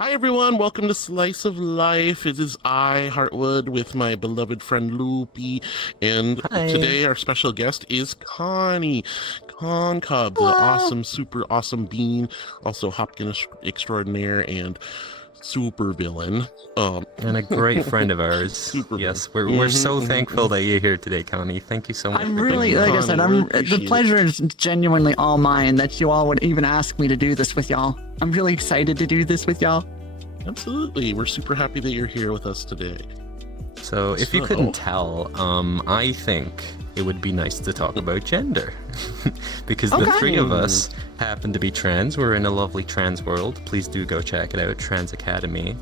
Hi everyone, welcome to Slice of Life. It is I, Heartwood, with my beloved friend Loopie, and Hi. today our special guest is Connie. Con Cub, the Hello. awesome, super awesome bean, also Hopkins extraordinaire and super villain. And a great friend of ours. Super Yes, villain. we're so thankful that you're here today, Connie. Thank you so much. I'm for really, coming. like I Connie, said, really the appreciate pleasure is genuinely all mine that you all would even ask me to do this with y'all. I'm really excited to do this with y'all. Absolutely, we're super happy that you're here with us today. So, if you couldn't tell, I think it would be nice to talk about gender. Because the three of us happen to be trans. We're in a lovely trans world. Please do go check it out, Trans Academy.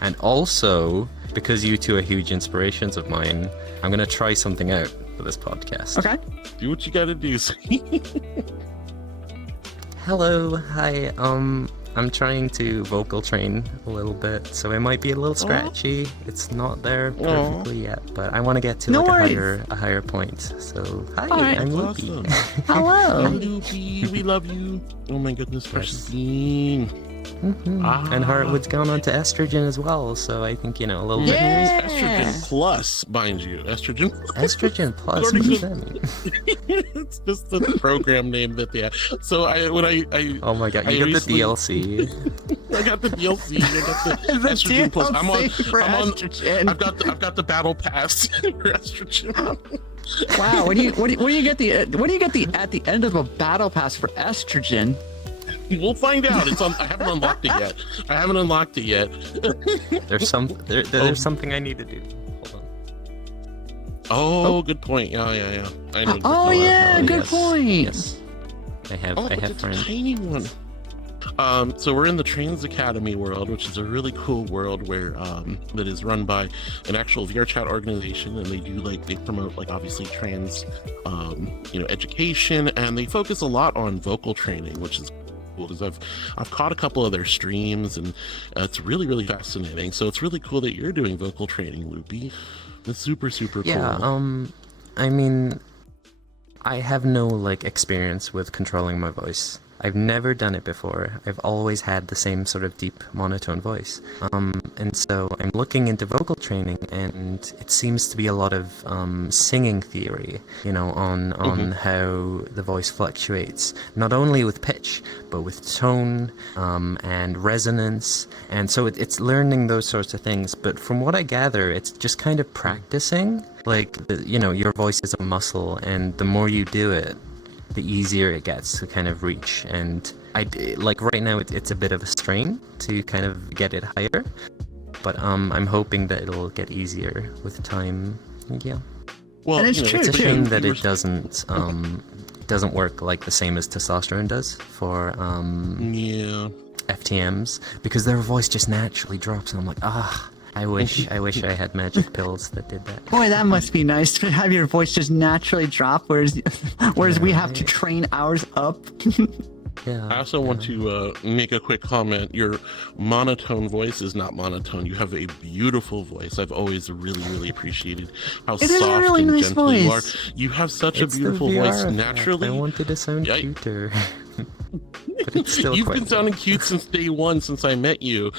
And also, because you two are huge inspirations of mine, I'm going to try something out for this podcast. Okay. Do what you gotta do. Hello, hi, I'm trying to vocal train a little bit, so it might be a little scratchy. It's not there perfectly yet, but I want to get to a higher point. So, hi, I'm Loopie. Awesome. Hello. Hi, Loopie. We love you. Oh my goodness, precious bean. And Heartwood's gone on to estrogen as well, so I think, a little bit. Estrogen plus, mind you. Estrogen. Estrogen plus. According What to- does that mean? It's just the program name that they have. So I Oh my god, you got the DLC. I got the DLC. I got the estrogen plus. I'm on. estrogen. I've got the battle pass for estrogen. Wow. What do you get the at the end of a battle pass for estrogen? We'll find out. It's on. I haven't unlocked it yet. There's something I need to do. Hold on. Oh, good point. Yeah. I know. Oh yeah, good yes, point. Yes. I have But it's a friends. tiny one. So we're in the Trans Academy world, which is a really cool world where that is run by an actual VR chat organization, and they promote obviously trans education, and they focus a lot on vocal training, which is cool because I've caught a couple of their streams, and it's really fascinating. So it's really cool that you're doing vocal training, Loopy. It's super cool. Yeah, I mean, I have no experience with controlling my voice. I've never done it before. I've always had the same sort of deep monotone voice. And so I'm looking into vocal training, and it seems to be a lot of singing theory, on how the voice fluctuates, not only with pitch, but with tone and resonance. And so it's learning those sorts of things. But from what I gather, it's just kind of practicing. Your voice is a muscle, and the more you do it, the easier it gets to kind of reach. And right now it's a bit of a strain to kind of get it higher, but I'm hoping that it'll get easier with time. Yeah. Well, and it's true. It's a shame that it doesn't work like the same as testosterone does for FTMs, because their voice just naturally drops, and I'm like, I wish I had magic pills that did that. Boy, that must be nice to have your voice just naturally drop, whereas we have to train ours up. Yeah. I also want to make a quick comment. Your monotone voice is not monotone. You have a beautiful voice. I've always really appreciated how soft really and nice gentle you are. voice. You have such It's a beautiful the VR voice effect. naturally. I wanted to sound cuter. But it's still You've quite been sounding cute since day one, since I met you,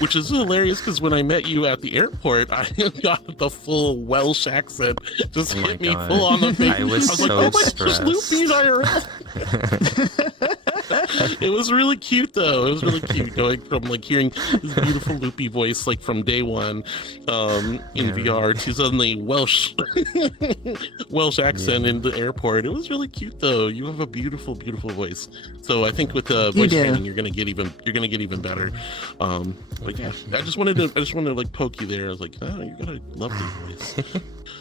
which is hilarious because when I met you at the airport, I got the full Welsh accent just hit me full on the face. I was like, so oh my gosh, stressed. Loopie's IRL. It was really cute though. It was really cute going from hearing this beautiful Loopy voice from day one in VR to suddenly Welsh accent in the airport. It was really cute though. You have a beautiful voice. So I think with the voice training, you're gonna get even better. I just wanted to poke you there. I was like, oh, you got a lovely voice.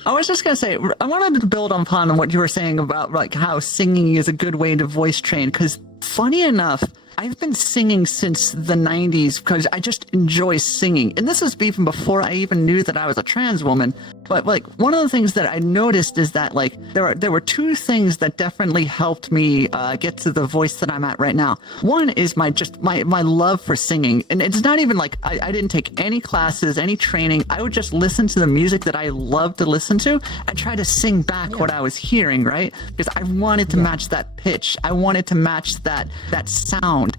I was just gonna say, I wanted to build upon what you were saying about how singing is a good way to voice train, because funny enough, I've been singing since the 90s because I just enjoy singing. And this was even before I even knew that I was a trans woman. But one of the things that I noticed is that there were two things that definitely helped me get to the voice that I'm at right now. One is my love for singing. And it's not even I didn't take any classes, any training. I would just listen to the music that I love to listen to and try to sing back what I was hearing, right? Because I wanted to match that pitch. I wanted to match that sound.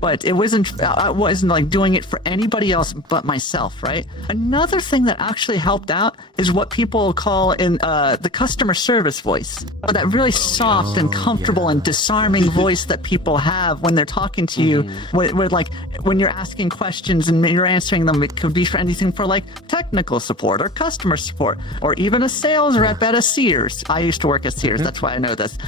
but it wasn't, I wasn't like doing it for anybody else but myself, right? Another thing that actually helped out is what people call in the customer service voice. That really soft and comfortable and disarming voice that people have when they're talking to you, where like when you're asking questions and you're answering them, it could be for anything for like technical support or customer support, or even a sales rep at a Sears. I used to work at Sears, that's why I know this.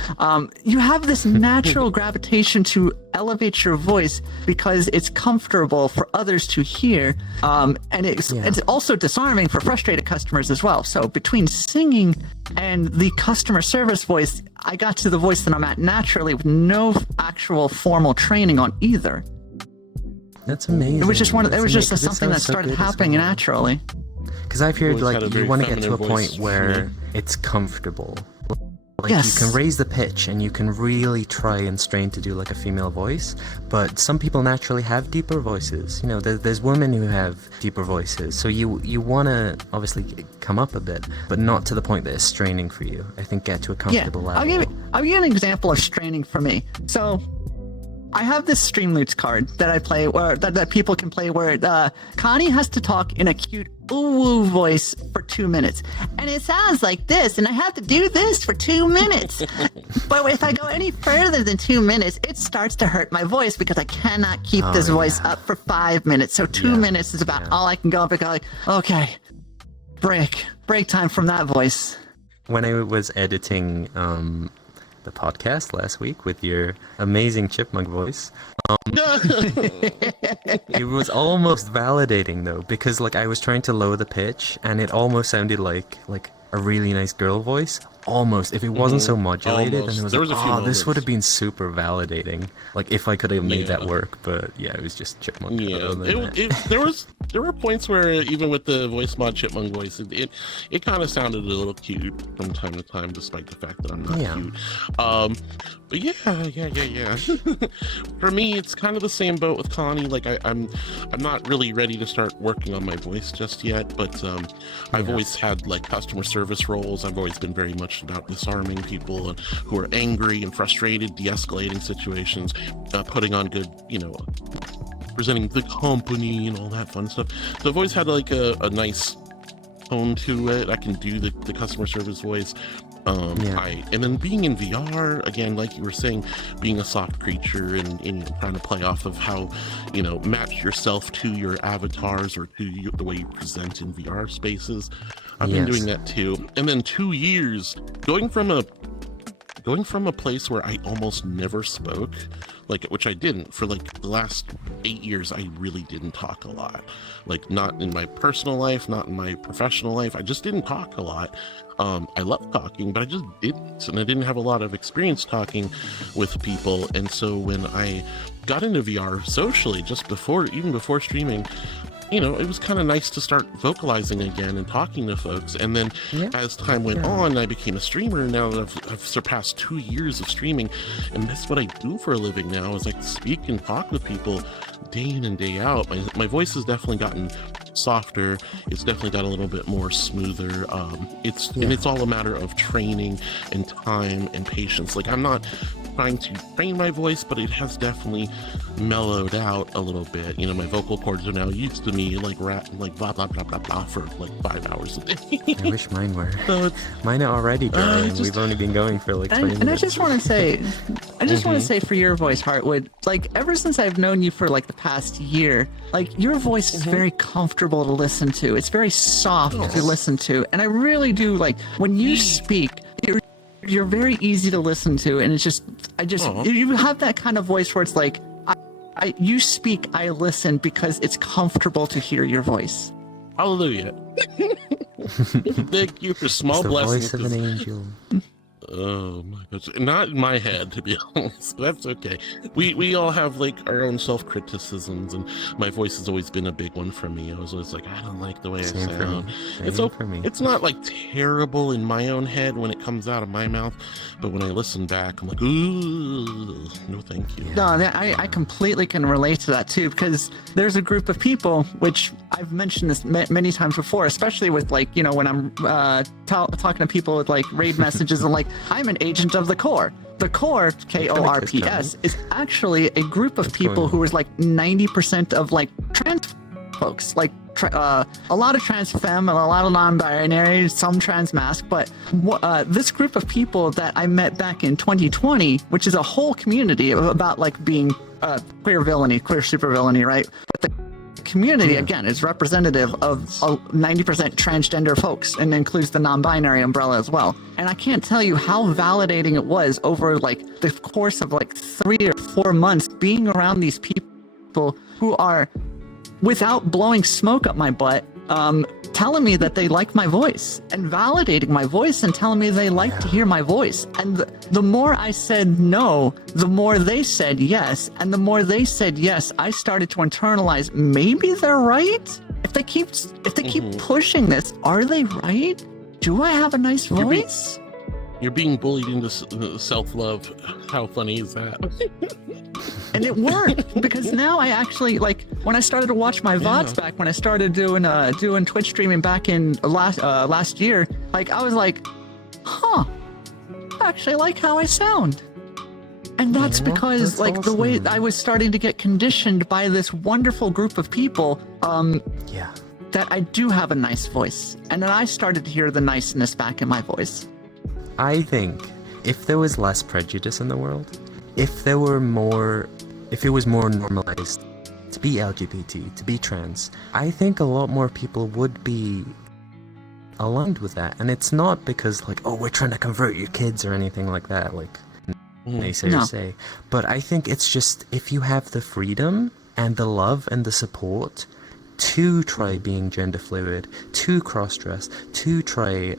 You have this natural gravitation to elevate your voice because it's comfortable for others to hear, and it's also disarming for frustrated customers as well. So between singing and the customer service voice, I got to the voice that I'm at naturally with no actual formal training on either. That's amazing. It was just That's something that started happening naturally. Because I've heard Always had like a you very want to get to a feminine voice point where for me. it's comfortable. Like Yes. you can raise the pitch and you can really try and strain to do like a female voice, but some people naturally have deeper voices. You know, there's women who have deeper voices, so you want to obviously come up a bit, but not to the point that is straining for you. I think get to a comfortable level. I'll give you an example of straining for me. So I have this Streamloots card that I play, or that people can play, where Connie has to talk in a cute ooh voice for 2 minutes, and it sounds like this, and I have to do this for 2 minutes. But if I go any further than 2 minutes, it starts to hurt my voice because I cannot keep this voice up for 5 minutes. So 2 minutes is about all I can go. Because like, okay, break time from that voice. When I was editing the podcast last week with your amazing chipmunk voice, it was almost validating though, because like I was trying to lower the pitch and it almost sounded like a really nice girl voice, almost, if it wasn't so modulated. Almost. And it was There like, was a few this moments. would have been super validating, like if I could have made that work. But yeah, it was just chipmunk. Yeah, Other than that. there were points where even with the voice mod chipmunk voice, it kind of sounded a little cute from time to time, despite the fact that I'm not cute. But yeah. For me, it's kind of the same boat with Connie. Like I'm not really ready to start working on my voice just yet, but I've always had like customer service roles. I've always been very much about disarming people who are angry and frustrated, de-escalating situations, putting on good, presenting the company and all that fun stuff. So I've always had like a nice tone to it. I can do the customer service voice. And then being in VR, again, like you were saying, being a soft creature and trying to play off of how, match yourself to your avatars or to the way you present in VR spaces. I've been doing that too. And then 2 years going from a place where I almost never spoke, which I didn't for like the last 8 years. I really didn't talk a lot, like not in my personal life, not in my professional life. I just didn't talk a lot. I love talking, but I just didn't, and I didn't have a lot of experience talking with people. And so when I got into VR socially, even before streaming, it was kind of nice to start vocalizing again and talking to folks. And then as time went on, I became a streamer. Now that I've surpassed 2 years of streaming, and that's what I do for a living now, is I speak and talk with people day in and day out. My voice has definitely gotten softer. It's definitely got a little bit more smoother. And it's all a matter of training and time and patience. Like, I'm not trying to train my voice, but it has definitely mellowed out a little bit. My vocal cords are now used to me like rap, like blah blah blah blah blah for like 5 hours a day. I wish mine were. So mine are already dry, and we've only been going for like 20 minutes. And I just want to say, for your voice, Heartwood, like ever since I've known you for like the past year, like your voice is very comfortable to listen to. It's very soft to listen to, and I really do like when you speak. You're very easy to listen to, and you have that kind of voice where it's like, you speak, I listen because it's comfortable to hear your voice. Hallelujah. Thank you for small It's the blessings. voice of an angel. Oh my goodness. Not in my head, to be honest, but that's okay. We all have like our own self-criticisms, and my voice has always been a big one for me. I was always like, I don't like the way I sound. It's not like terrible in my own head when it comes out of my mouth, but when I listen back, I'm like, ooh, no thank you. No, I completely can relate to that too, because there's a group of people, which I've mentioned this many times before, especially with like, when I'm talking to people with like raid messages, and like I'm an agent of the core. The core, KORPS, is actually a group of people who is like 90% of like trans folks, like a lot of trans femme and a lot of non-binary, some trans masc, but this group of people that I met back in 2020, which is a whole community about like being queer villainy, queer super villainy, right? But the community, again, is representative of 90% transgender folks and includes the non-binary umbrella as well. And I can't tell you how validating it was over like the course of like 3 or 4 months being around these people who are, without blowing smoke up my butt, telling me that they like my voice and validating my voice and telling me they like to hear my voice. And the more I said no, the more they said yes. And the more they said yes, I started to internalize, maybe they're right. If they keep pushing this, are they right? Do I have a nice voice? You're being bullied into self-love. How funny is that? And it worked, because now I actually, like, when I started to watch my VODs back, when I started doing Twitch streaming back in last year, like, I was like, I actually like how I sound. And that's because, that's like, awesome. The way I was starting to get conditioned by this wonderful group of people, that I do have a nice voice. And then I started to hear the niceness back in my voice. I think if there was less prejudice in the world, if it was more normalized to be LGBT, to be trans, I think a lot more people would be aligned with that. And it's not because like, oh, we're trying to convert your kids or anything like that, like naysayers say. But I think it's just, if you have the freedom and the love and the support to try being gender fluid, to cross-dress, to try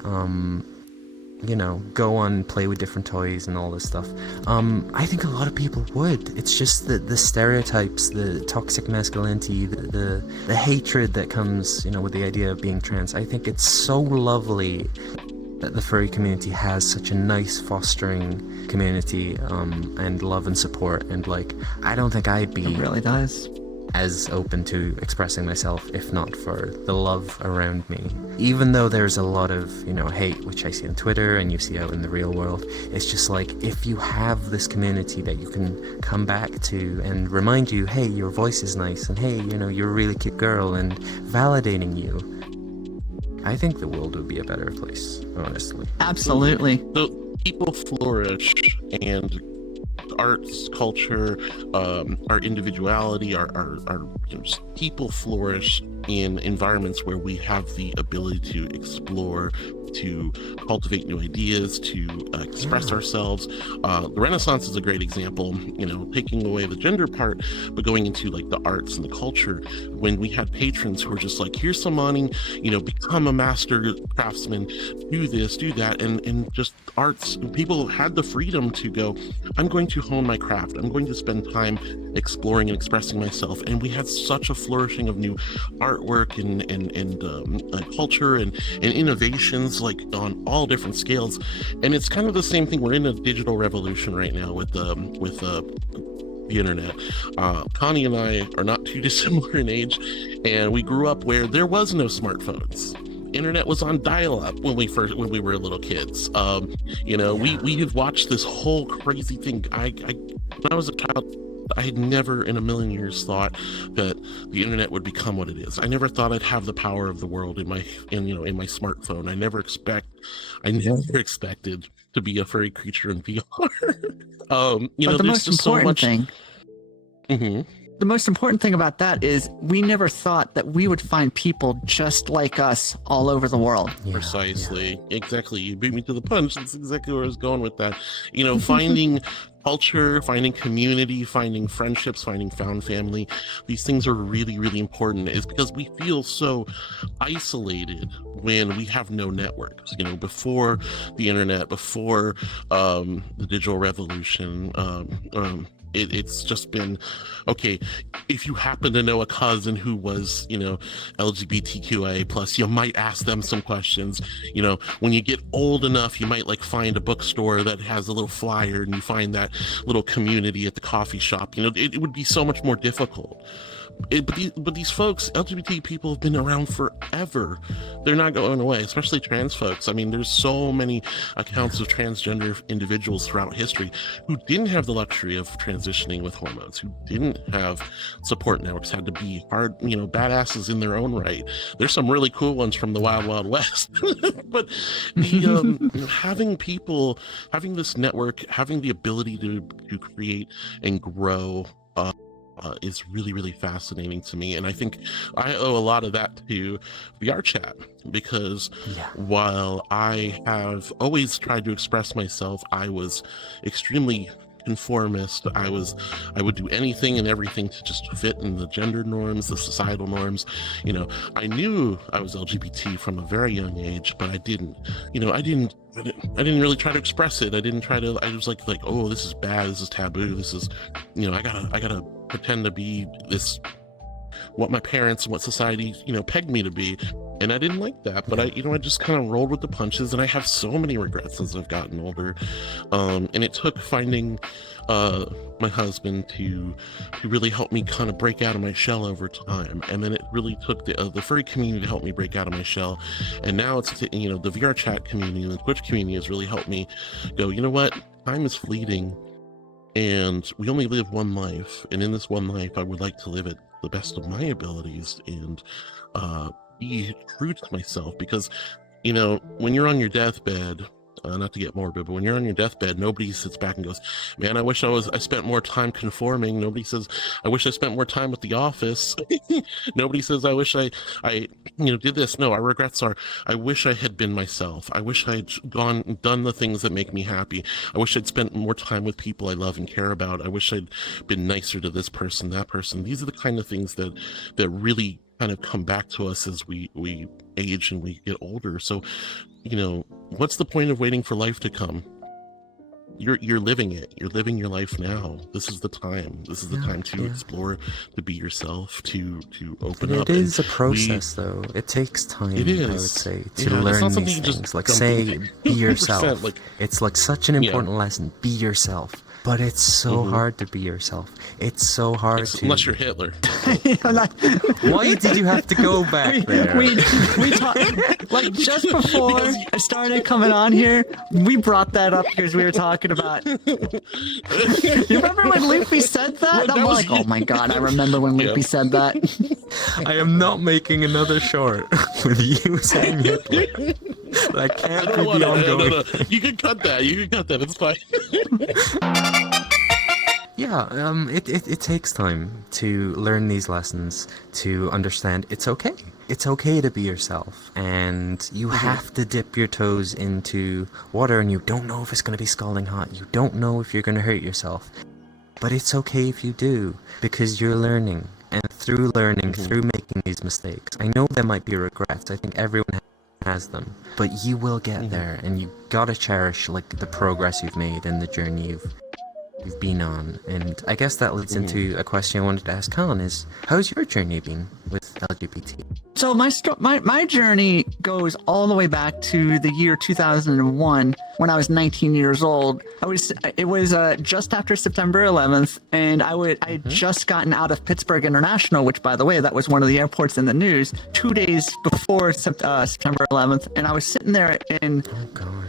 go on, play with different toys and all this stuff. I think a lot of people would. It's just the stereotypes, the toxic masculinity, the hatred that comes, with the idea of being trans. I think it's so lovely that the furry community has such a nice fostering community, and love and support. And like, I don't think I'd be. It really does. As open to expressing myself if not for the love around me. Even though there's a lot of, hate, which I see on Twitter and you see out in the real world, it's just like, if you have this community that you can come back to and remind you, hey, your voice is nice, and hey, you're a really cute girl, and validating you, I think the world would be a better place, honestly. Absolutely. So people flourish, and arts, culture, our individuality, our people flourish in environments where we have the ability to explore, to cultivate new ideas, to express ourselves. The Renaissance is a great example, taking away the gender part, but going into like the arts and the culture, when we had patrons who were just like, here's some money, become a master craftsman, do this, do that, and just arts. People had the freedom to go, I'm going to hone my craft, I'm going to spend time exploring and expressing myself. And we had such a flourishing of new artwork and culture and innovations, like on all different scales. And it's kind of the same thing. We're in a digital revolution right now with the internet. Connie and I are not too dissimilar in age, and we grew up where there was no smartphones. Internet was on dial-up when we were little kids. We have watched this whole crazy thing. When I was a child, I had never in a million years thought that the internet would become what it is. I never thought I'd have the power of the world in my smartphone. I never expected to be a furry creature in VR. But the most important thing. Mm-hmm. The most important thing about that is we never thought that we would find people just like us all over the world. Precisely. Exactly. You beat me to the punch. That's exactly where I was going with that. Finding culture, finding community, finding friendships, finding found family. These things are really, really important, is because we feel so isolated when we have no networks. Before the internet, before the digital revolution, it's just been, okay, if you happen to know a cousin who was, LGBTQIA plus, you might ask them some questions. When you get old enough, you might like find a bookstore that has a little flyer, and you find that little community at the coffee shop. It would be so much more difficult. but these folks, LGBT people, have been around forever. They're not going away, especially trans folks. I mean, there's so many accounts of transgender individuals throughout history who didn't have the luxury of transitioning with hormones, who didn't have support networks, had to be hard, badasses in their own right. There's some really cool ones from the Wild Wild West. But the having this network, having the ability to create and grow is really, really fascinating to me. And I think I owe a lot of that to VR chat, because while I have always tried to express myself, I was extremely conformist. I would do anything and everything to just fit in the gender norms, the societal norms. I knew I was LGBT from a very young age, but I didn't really try to express it. I was like, oh, this is bad, this is taboo, this is, I gotta pretend to be this, what my parents and what society, pegged me to be. And I didn't like that, but I just kind of rolled with the punches, and I have so many regrets as I've gotten older. And it took finding my husband to really help me kind of break out of my shell over time. And then it really took the furry community to help me break out of my shell. And now it's, the VR chat community and the Twitch community has really helped me go, you know what, time is fleeting, and we only live one life. And in this one life, I would like to live it the best of my abilities and be true to myself. Because when you're on your deathbed, not to get morbid, but when you're on your deathbed, nobody sits back and goes, man, I wish I spent more time conforming. Nobody says, I wish I spent more time at the office. Nobody says, I wish I did this. No, our regrets are, I wish I had been myself. I wish I had done the things that make me happy. I wish I'd spent more time with people I love and care about. I wish I'd been nicer to this person, that person. These are the kind of things that really kind of come back to us as we age and we get older. So, what's the point of waiting for life to come? You're living it. You're living your life now. This is the time. This is the time to explore, to be yourself, to open up. It is a process, though. It takes time. It is. I would say, to learn these things. Like, say, be yourself. It's like such an important lesson. Be yourself. But it's so hard to be yourself. It's so hard to... Unless you're Hitler. Why did you have to go back there? We talked, like, just before I started coming on here, we brought that up because we were talking about... You remember when Loopie said that? I'm like, oh my god, I remember when Loopie said that. I am not making another short with you saying Hitler. That can't be the ongoing. No. You can cut that. It's fine. Yeah, it takes time to learn these lessons, to understand it's okay. It's okay to be yourself, and you have to dip your toes into water, and you don't know if it's going to be scalding hot. You don't know if you're going to hurt yourself. But it's okay if you do, because you're learning. And through learning, through making these mistakes, I know there might be regrets. I think everyone has them. But you will get there, and you gotta cherish, like, the progress you've made and the journey you've been on. And I guess that leads into a question I wanted to ask Colin is, how's your journey been with LGBT? So my journey goes all the way back to the year 2001 when I was 19 years old. It was just after September 11th, and I had just gotten out of Pittsburgh International, which, by the way, that was one of the airports in the news 2 days before September 11th, and I was sitting there in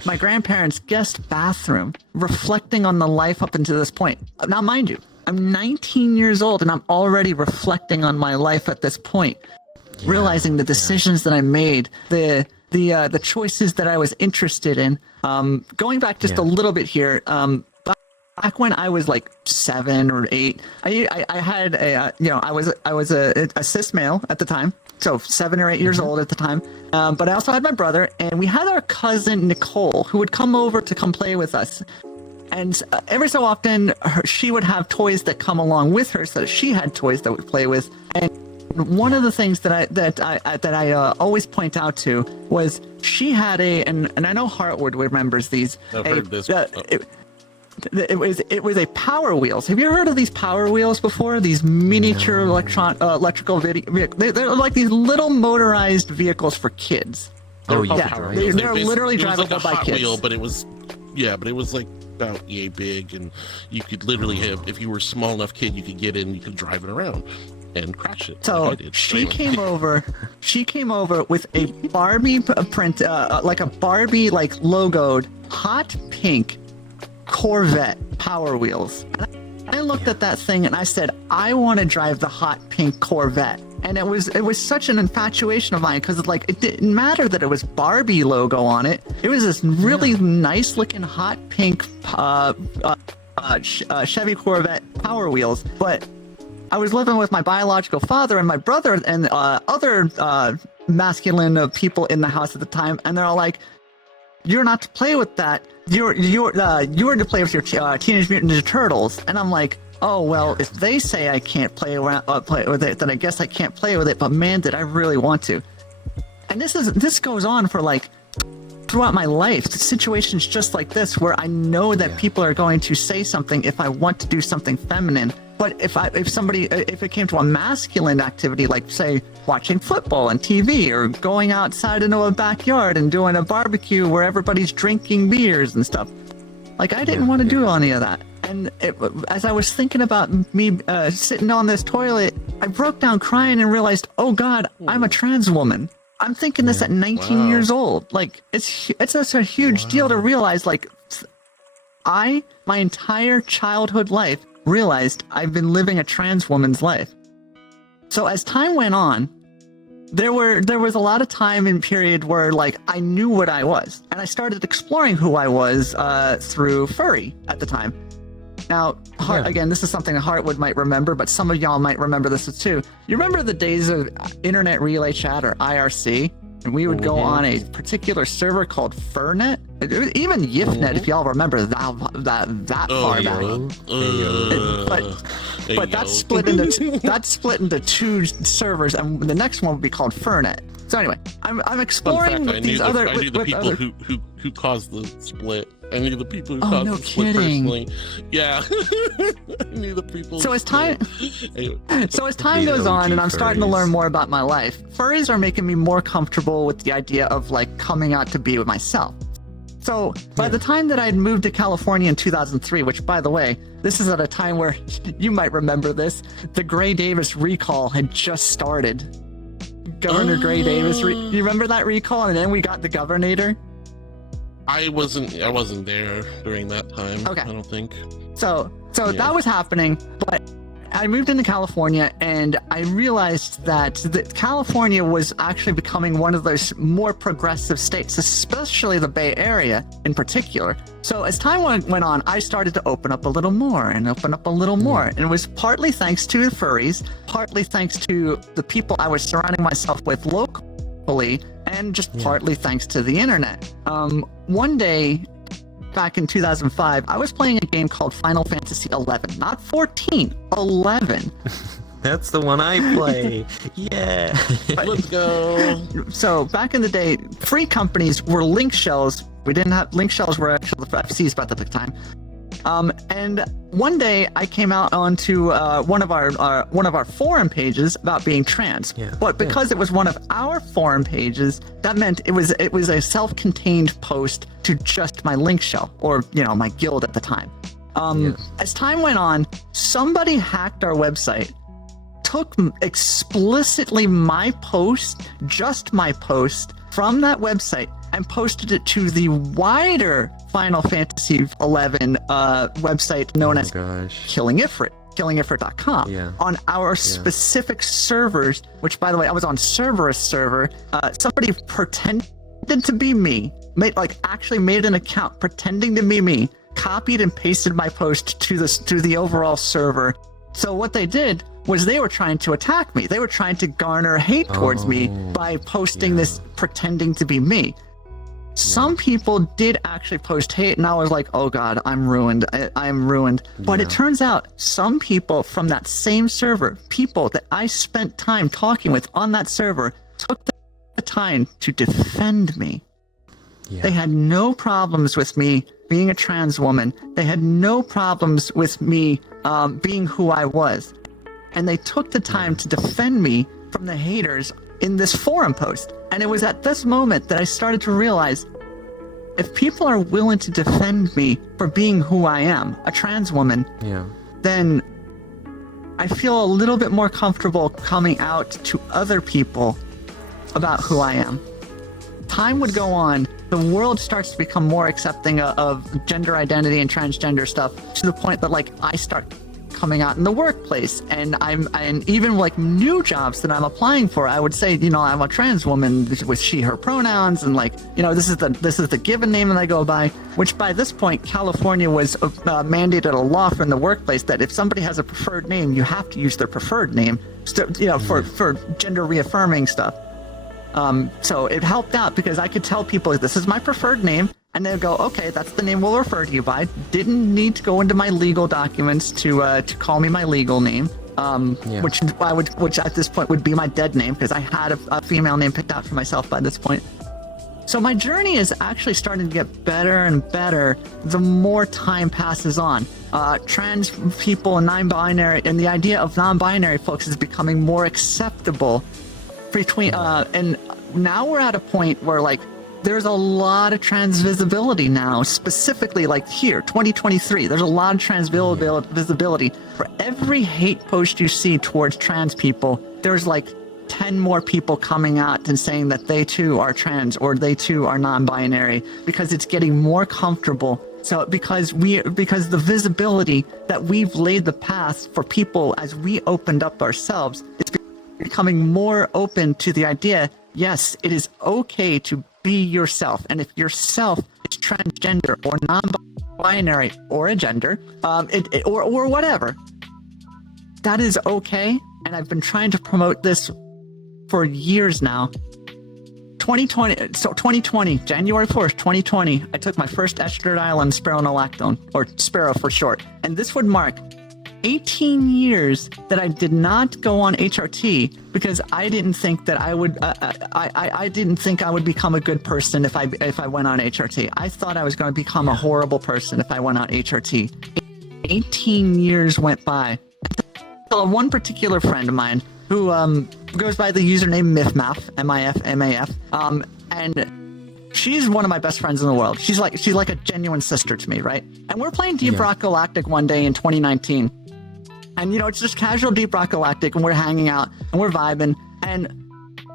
my grandparents' guest bathroom, reflecting on the life up until this point. Now, mind you, I'm 19 years old, and I'm already reflecting on my life at this point. Realizing the decisions that I made, the choices that I was interested in. Going back just a little bit here, back when I was like 7 or 8, I had I was a cis male at the time, so 7 or 8 years old at the time. But I also had my brother, and we had our cousin Nicole, who would come over to come play with us. And every so often, she would have toys that come along with her, so she had toys that we play with. And one of the things that I always point out to was she had and I know Heartwood remembers these. I've heard this. It was a Power Wheels. Have you heard of these Power Wheels before? These miniature electrical vehicles. They're like these little motorized vehicles for kids. Oh yeah, they're literally drivable by kids. Wheel, but it was like about yay big, and you could literally have, if you were a small enough kid, you could get in, you could drive it around. and crash it. So like I did. she Anyway. came over. She came over with a Barbie print, like a Barbie like logoed hot pink Corvette Power Wheels. And I looked at that thing and I said, I want to drive the hot pink Corvette. And it was such an infatuation of mine because like it didn't matter that it was Barbie logo on it. It was this really nice looking hot pink Chevy Corvette Power Wheels, but I was living with my biological father and my brother and other masculine people in the house at the time, and they're all like, "You're not to play with that. You're to play with your Teenage Mutant Ninja Turtles." And I'm like, "Oh well, if they say I can't play with it, then I guess I can't play with it." But man, did I really want to! And this goes on for like throughout my life. Situations just like this where I know that people are going to say something if I want to do something feminine. But if it came to a masculine activity, like say watching football on TV or going outside into a backyard and doing a barbecue where everybody's drinking beers and stuff, like I didn't want to do any of that. And as I was thinking about me sitting on this toilet, I broke down crying and realized, oh God, I'm a trans woman. I'm thinking this at 19 years old. Like it's just a huge deal to realize. Like my entire childhood life realized I've been living a trans woman's life. So as time went on, there was a lot of time and period where like I knew what I was, and I started exploring who I was through furry at the time. Now, again, this is something Heartwood might remember, but some of y'all might remember this too. You remember the days of Internet Relay Chat, or IRC? And we would go on a particular server called Furnet. Even YIFnet, if y'all remember that far back. But that's split into two servers, and the next one would be called Furnet. So anyway, I'm exploring with these other. I knew the people who caused the split. I knew the people who caused no the split kidding. personally. Yeah, I knew the people. So as time The goes on, OG and I'm starting to furries. learn more about my life, furries are making me more comfortable with the idea of like coming out to be with myself. So by the time that I had moved to California in 2003, which by the way, this is at a time where you might remember this, the Gray Davis recall had just started. Governor Gray Davis, you remember that recall? And then we got the governor. I wasn't there during that time. Okay. I don't think. So that was happening, but I moved into California and I realized that California was actually becoming one of those more progressive states, especially the Bay Area in particular. So as time went on, I started to open up a little more. And it was partly thanks to the furries, partly thanks to the people I was surrounding myself with locally, and just partly thanks to the internet. One day, back in 2005, I was playing a game called Final Fantasy 11, not 14, 11. That's the one I play. Yeah. Let's go. So back in the day, free companies were link shells. We didn't have link shells were actually the FCs at the time. And one day I came out onto one of our forum pages about being trans. Yeah. But because it was one of our forum pages, that meant it was a self-contained post to just my link shell, or my guild at the time. As time went on, somebody hacked our website, took explicitly my post, just my post, from that website and posted it to the wider Final Fantasy XI website known as Killing Ifrit, killingifrit.com. On our specific servers, which by the way, I was on Cerberus server, somebody pretended to be me, actually made an account pretending to be me, copied and pasted my post to the overall server. So what they did was they were trying to attack me. They were trying to garner hate towards me by posting this pretending to be me. Some people did actually post hate, and I was like, oh God, I'm ruined. I'm ruined. But it turns out some people from that same server, people that I spent time talking with on that server, took the time to defend me. They had no problems with me being a trans woman. They had no problems with me being who I was. And they took the time to defend me from the haters in this forum post. And it was at this moment that I started to realize, if people are willing to defend me for being who I am, a trans woman, then I feel a little bit more comfortable coming out to other people about who I am. Time would go on, the world starts to become more accepting of gender identity and transgender stuff, to the point that like I start coming out in the workplace, and even like new jobs that I'm applying for, I would say, you know, I'm a trans woman with she her pronouns, and like, you know, this is the given name that I go by, which by this point California was mandated a law from the workplace that if somebody has a preferred name, you have to use their preferred name, so, you know, for gender reaffirming stuff. So it helped out because I could tell people this is my preferred name, and they'd go, okay, that's the name we'll refer to you by. Didn't need to go into my legal documents to call me my legal name, which at this point would be my dead name because I had a female name picked out for myself by this point. So my journey is actually starting to get better and better the more time passes on. Trans people and non-binary, and the idea of non-binary folks is becoming more acceptable between, and now we're at a point where like there's a lot of trans visibility now, specifically like here, 2023, there's a lot of trans visibility. For every hate post you see towards trans people, there's like 10 more people coming out and saying that they too are trans or they too are non-binary, because it's getting more comfortable. So because the visibility that we've laid the path for people as we opened up ourselves, it's becoming more open to the idea, yes, it is okay to be yourself. And if yourself is transgender or non-binary or a gender, or whatever, that is okay. And I've been trying to promote this for years now. 2020, January 4th, 2020, I took my first estradiol and spironolactone, or Spiro for short. And this would mark 18 years that I did not go on HRT because I didn't think that I would. I didn't think I would become a good person if I went on HRT. I thought I was going to become a horrible person if I went on HRT. 18 years went by. One particular friend of mine who goes by the username Mifmaf, M-I-F-M-A-F, and she's one of my best friends in the world. She's like a genuine sister to me, right? And we're playing Deep Rock Galactic one day in 2019. And, you know, it's just casual Deep Rock Galactic, and we're hanging out, and we're vibing, and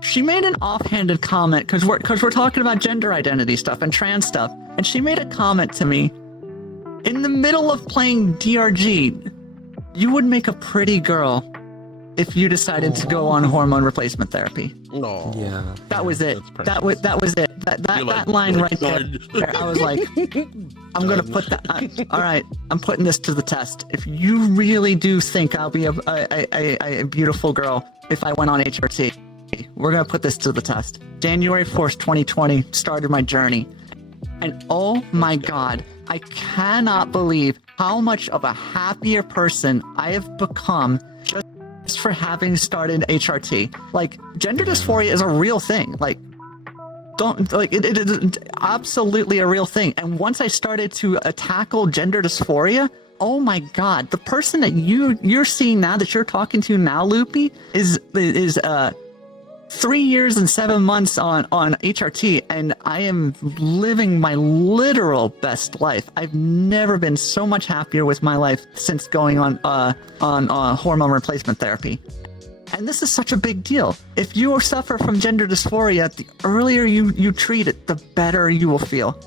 she made an offhanded comment, because we're talking about gender identity stuff and trans stuff, and she made a comment to me, in the middle of playing DRG, you would make a pretty girl if you decided to go on hormone replacement therapy. No. Yeah. That was it. That was it. That line right there. I was like, I'm going to put that. All right, I'm putting this to the test. If you really do think I'll be a beautiful girl if I went on HRT, we're going to put this to the test. January 4th, 2020 started my journey. And oh my God, I cannot believe how much of a happier person I have become just for having started HRT. Like, gender dysphoria is a real thing. Like, it is absolutely a real thing. And once I started to tackle gender dysphoria, oh my God, the person that you're seeing now, that you're talking to now, Loopie, is 3 years and 7 months on HRT, and I am living my literal best life. I've never been so much happier with my life since going on hormone replacement therapy. And this is such a big deal. If you suffer from gender dysphoria, the earlier you treat it, the better you will feel.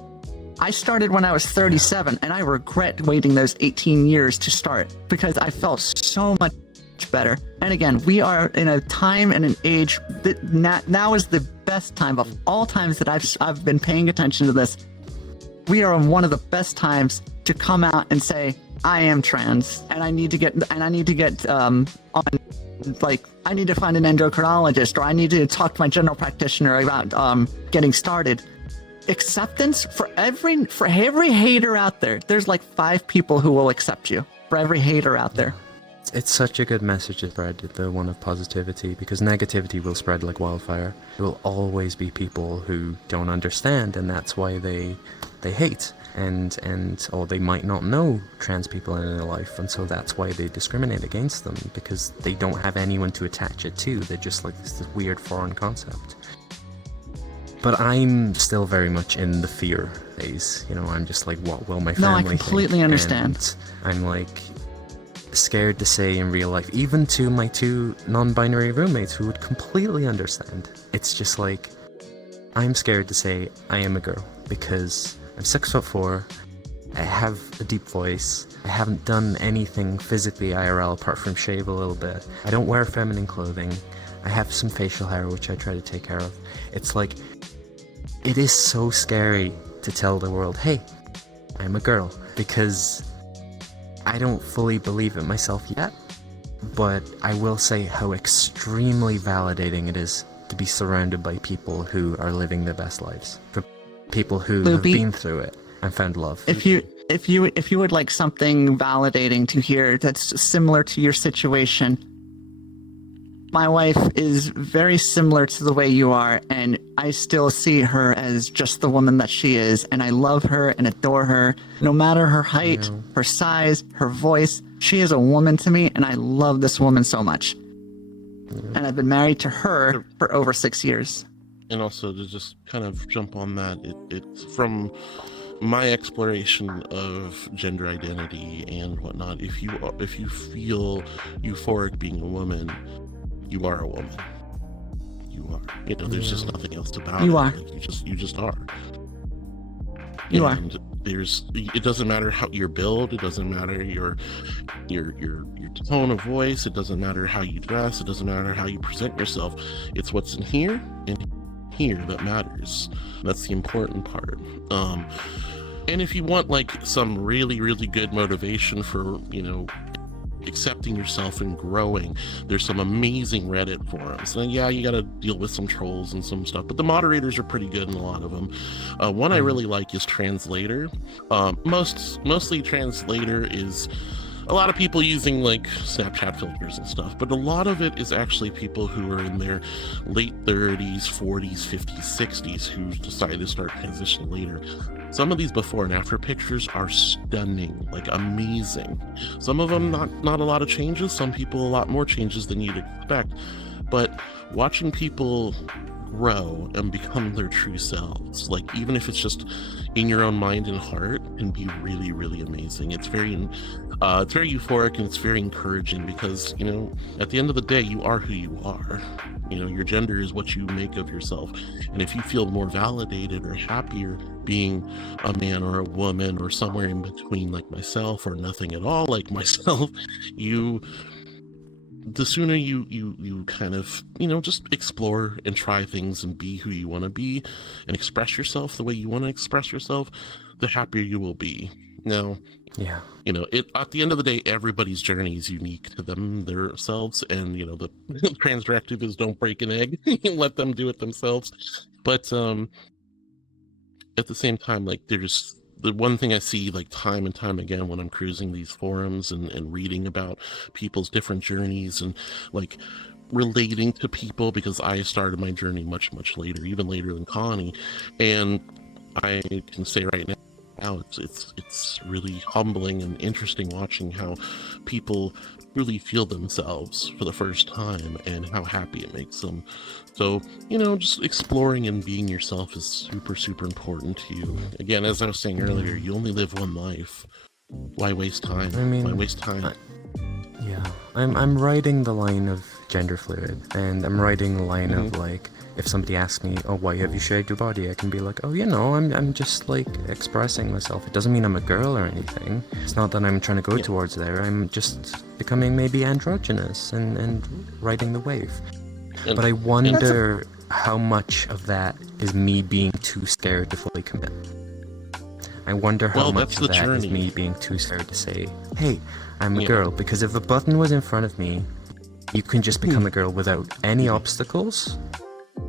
I started when I was 37, and I regret waiting those 18 years to start because I felt so much better. And again, we are in a time and an age that now is the best time of all times that I've been paying attention to this. We are in one of the best times to come out and say, I am trans, and I need to get on, like, I need to find an endocrinologist, or I need to talk to my general practitioner about getting started. Acceptance for every hater out there. There's like 5 people who will accept you for every hater out there. It's such a good message to spread, the one of positivity, because negativity will spread like wildfire. There will always be people who don't understand, and that's why they hate, or they might not know trans people in their life, and so that's why they discriminate against them, because they don't have anyone to attach it to. They're just like this weird foreign concept. But I'm still very much in the fear phase. You know, I'm just like, what will my family think? No, I completely understand. And I'm like, scared to say in real life, even to my 2 non-binary roommates who would completely understand. It's just like, I'm scared to say I am a girl because I'm 6'4", I have a deep voice, I haven't done anything physically IRL apart from shave a little bit, I don't wear feminine clothing, I have some facial hair which I try to take care of. It's like, it is so scary to tell the world, hey, I'm a girl, because I don't fully believe it myself yet, but I will say how extremely validating it is to be surrounded by people who are living their best lives, for people who have Loopie, been through it and found love. If you would like something validating to hear that's similar to your situation, my wife is very similar to the way you are, and I still see her as just the woman that she is, and I love her and adore her. No matter her height, her size, her voice, she is a woman to me, and I love this woman so much. And I've been married to her for over 6 years. And also to just kind of jump on that, it's from my exploration of gender identity and whatnot. If you feel euphoric being a woman, you are a woman. You are. You know, there's just nothing else about you it. Are. Like, you just are. You and are. It doesn't matter how your build, it doesn't matter your tone of voice, it doesn't matter how you dress, it doesn't matter how you present yourself. It's what's in here and here that matters. That's the important part. And if you want like some really, really good motivation for, you know, accepting yourself and growing, there's some amazing Reddit forums. And yeah, you got to deal with some trolls and some stuff, but the moderators are pretty good in a lot of them. One I really like is Translator. Mostly Translator is a lot of people using like Snapchat filters and stuff, but a lot of it is actually people who are in their late 30s, 40s, 50s, 60s who decide to start transitioning later. Some of these before and after pictures are stunning, like amazing. Some of them not a lot of changes, some people a lot more changes than you'd expect. But watching people grow and become their true selves, like even if it's just in your own mind and heart, can be really, really amazing. It's very euphoric and it's very encouraging because, you know, at the end of the day, you are who you are. You know, your gender is what you make of yourself. And if you feel more validated or happier being a man or a woman or somewhere in between like myself or nothing at all like myself, the sooner you kind of, you know, just explore and try things and be who you want to be and express yourself the way you want to express yourself, the happier you will be. Now, Yeah. you know, at the end of the day, everybody's journey is unique to themselves, and you know, the trans directive is don't break an egg, let them do it themselves. But at the same time, like, there's the one thing I see like time and time again when I'm cruising these forums and reading about people's different journeys and like relating to people, because I started my journey much later, even later than Connie, and I can say right now it's really humbling and interesting watching how people really feel themselves for the first time and how happy it makes them. So, you know, just exploring and being yourself is super important to you. Again, as I was saying earlier, you only live one life. Why waste time? I mean, why waste time? Yeah, I'm writing the line of gender fluid, and I'm writing the line of like, if somebody asks me, oh, why have you shaved your body? I can be like, oh, you know, I'm just like expressing myself. It doesn't mean I'm a girl or anything. It's not that I'm trying to go towards there. I'm just becoming maybe androgynous and riding the wave. But I wonder how much of that is me being too scared to fully commit. I wonder how much of that is me being too scared to say, hey, I'm a girl. Because if a button was in front of me, you can just become a girl without any obstacles,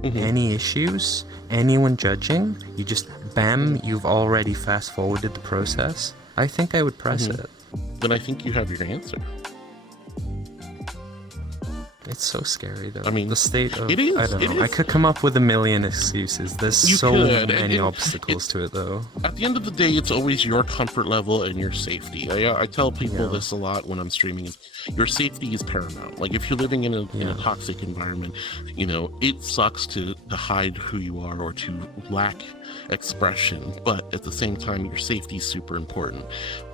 any issues, anyone judging. You just, bam, you've already fast forwarded the process. I think I would press it. Then I think you have your answer. It's so scary, though. I mean, the state of, it is, I don't it know. I is. could come up with a million excuses. There's You so could, many and obstacles to it, though. At the end of the day, it's always your comfort level and your safety. I tell people this a lot when I'm streaming. Your safety is paramount. Like if you're living in a toxic environment, you know, it sucks to hide who you are or to lack expression, but at the same time, your safety is super important.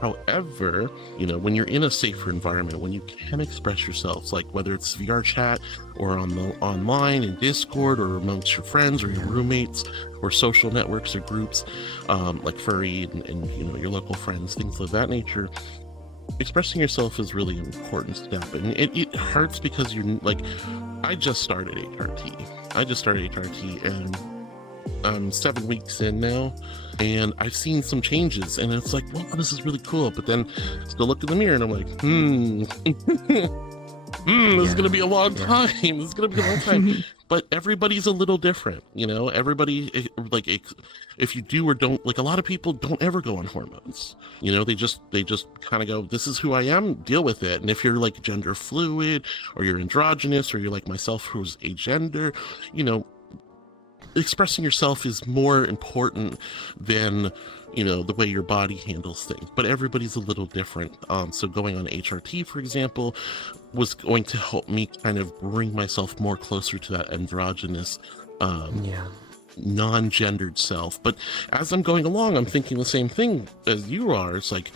However, you know, when you're in a safer environment, when you can express yourself, like whether it's VR chat or online in Discord or amongst your friends or your roommates or social networks or groups, like furry and you know, your local friends, things of that nature, expressing yourself is really an important step. And it hurts because you're like, I just started HRT and I'm 7 weeks in now, and I've seen some changes, and it's like, wow, this is really cool. But then still look in the mirror and I'm like, this is gonna be a long time. This is gonna be a long time. But everybody's a little different, you know. Everybody, like, if you do or don't, like, a lot of people don't ever go on hormones. You know, they just kind of go, this is who I am, deal with it. And if you're like gender fluid or you're androgynous or you're like myself who's agender, you know, expressing yourself is more important than, you know, the way your body handles things. But everybody's a little different. So going on HRT, for example, was going to help me kind of bring myself more closer to that androgynous, non-gendered self. But as I'm going along, I'm thinking the same thing as you are. It's like,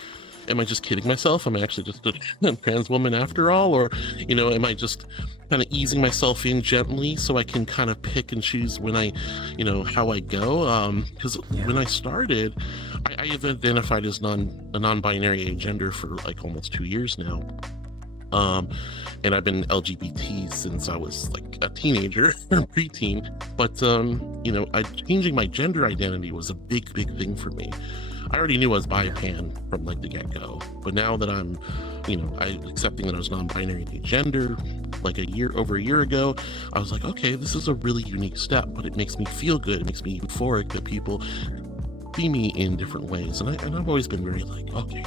am I just kidding myself? Am I actually just a trans woman after all? Or, you know, am I just kind of easing myself in gently so I can kind of pick and choose when I, you know, how I go? Because when I started, I have identified as a non-binary agender for like almost 2 years now. And I've been LGBT since I was like a teenager or preteen. But, you know, changing my gender identity was a big thing for me. I already knew I was bi-pan from like the get-go, but now that I'm, you know, accepting that I was non-binary gender like over a year ago, I was like, okay, this is a really unique step, but it makes me feel good. It makes me euphoric that people see me in different ways. And I've always been very like, okay,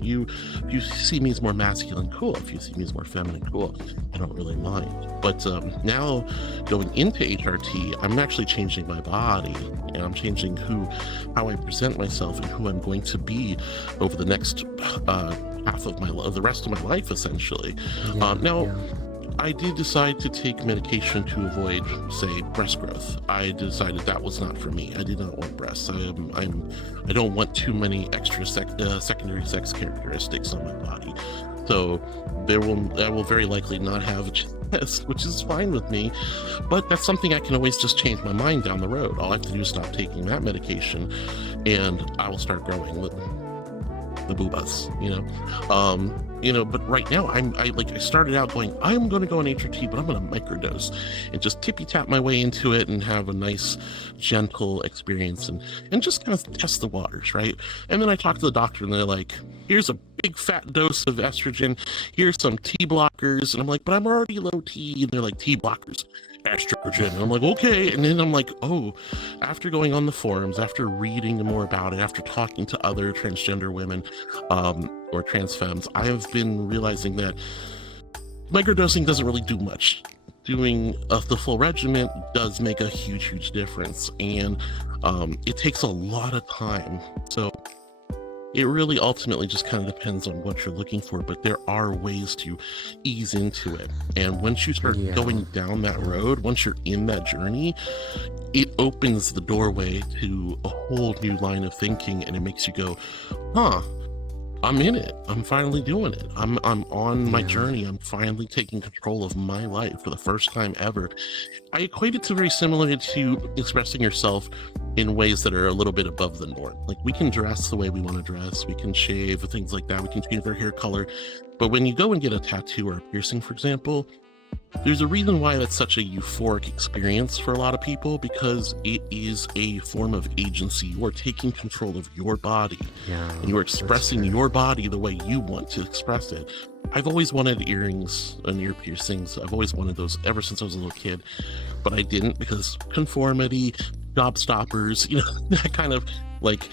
you know, if you see me as more masculine, cool. If you see me as more feminine, cool. I don't really mind. But now going into HRT, I'm actually changing my body, and I'm changing how I present myself and who I'm going to be over the next half of the rest of my life, essentially. I did decide to take medication to avoid, say, breast growth. I decided that was not for me. I did not want breasts. I don't want too many extra secondary sex characteristics on my body. So I will very likely not have a chest, which is fine with me. But that's something I can always just change my mind down the road. All I have to do is stop taking that medication, and I will start growing the boobas, you know. But right now I started out going, I'm going to go on HRT, but I'm going to microdose and just tippy tap my way into it and have a nice gentle experience and just kind of test the waters, right? And then I talk to the doctor and they're like, here's a big fat dose of estrogen, here's some T blockers, and I'm like, but I'm already low T, and they're like, T blockers, estrogen. And I'm like, okay. And then I'm like, oh, after going on the forums, after reading more about it, after talking to other transgender women or trans femmes, I have been realizing that microdosing doesn't really do much. Doing the full regimen does make a huge difference, and it takes a lot of time. So it really ultimately just kind of depends on what you're looking for, but there are ways to ease into it. And once you start going down that road, once you're in that journey, it opens the doorway to a whole new line of thinking, and it makes you go, huh, I'm in it. I'm finally doing it. I'm on my journey. I'm finally taking control of my life for the first time ever. I equate it to very similar to expressing yourself in ways that are a little bit above the norm. Like, we can dress the way we want to dress. We can shave, things like that. We can change our hair color. But when you go and get a tattoo or a piercing, for example, there's a reason why that's such a euphoric experience for a lot of people, because it is a form of agency. You are taking control of your body, and you are expressing your body the way you want to express it. I've always wanted earrings and ear piercings. I've always wanted those ever since I was a little kid, but I didn't because conformity, job stoppers, that kind of like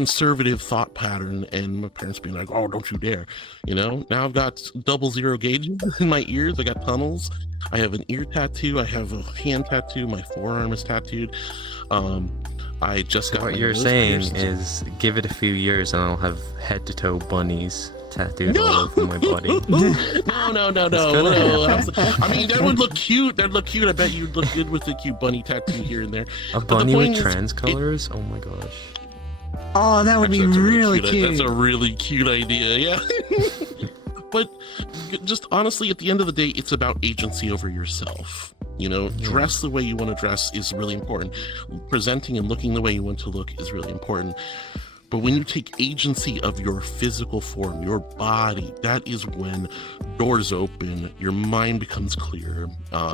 conservative thought pattern, and my parents being like, oh, don't you dare, you know. Now I've got 00 gauges in my ears, I got tunnels, I have an ear tattoo, I have a hand tattoo, my forearm is tattooed. I just got What my you're nose saying pierced. is, give it a few years and I'll have head to toe bunnies tattooed all over my body. No. I mean, that would look cute. That'd look cute. I bet you'd look good with a cute bunny tattoo here and there. A But the bunny with point is, trans colors? Oh my gosh. Oh, that would be actually, that's a really cute. That's a really cute idea. Yeah. But just honestly, at the end of the day, it's about agency over yourself. You know, dress the way you want to dress is really important. Presenting and looking the way you want to look is really important. But when you take agency of your physical form, your body, that is when doors open, your mind becomes clear.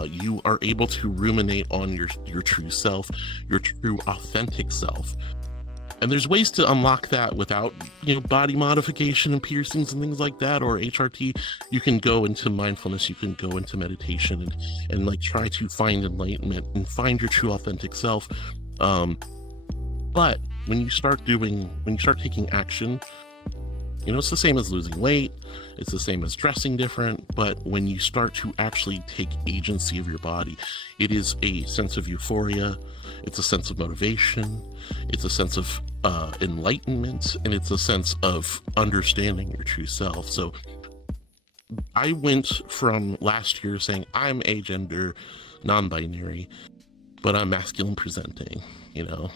You are able to ruminate on your true self, your true authentic self. And there's ways to unlock that without, you know, body modification and piercings and things like that, or HRT. You can go into mindfulness, you can go into meditation and like try to find enlightenment and find your true authentic self. But when you start taking action, you know, it's the same as losing weight, it's the same as dressing different, but when you start to actually take agency of your body, it is a sense of euphoria, it's a sense of motivation, it's a sense of enlightenment, and it's a sense of understanding your true self. So I went from last year saying I'm agender, non-binary, but I'm masculine presenting, you know,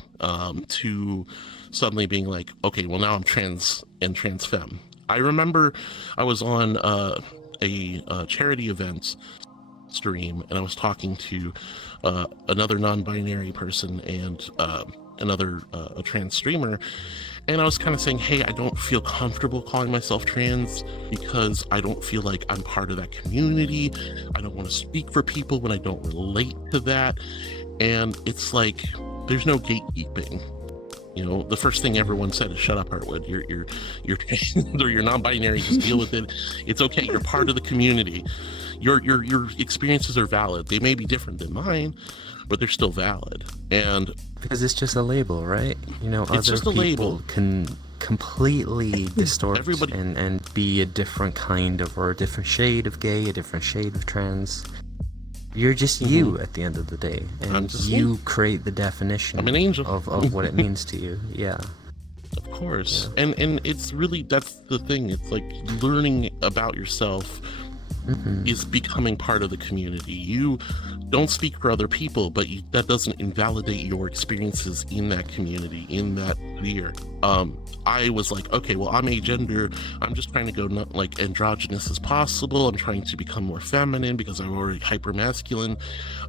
to suddenly being like, okay, well now I'm trans and trans femme. I remember I was on a charity event stream and I was talking to another non-binary person and another a trans streamer, and I was kind of saying, hey, I don't feel comfortable calling myself trans because I don't feel like I'm part of that community. I don't want to speak for people when I don't relate to that. And it's like, there's no gatekeeping. You know, the first thing everyone said is, shut up, Heartwood. You're trans or you're non-binary, just deal with it. It's okay, you're part of the community. Your experiences are valid. They may be different than mine, but they're still valid. And Because it's just a label, right? You know, It's other just a people label. can completely distort Everybody- and be a different kind of, or a different shade of gay, a different shade of trans. You're just you at the end of the day, I'm and just you me. create the definition I'm an angel. of what it means to you. Yeah. Of course. And it's really, that's the thing. It's like learning about yourself is becoming part of the community. You don't speak for other people, but that doesn't invalidate your experiences in that community, in that sphere. I was like, okay, well, I'm agender. I'm just trying to go not like androgynous as possible. I'm trying to become more feminine because I'm already hyper masculine.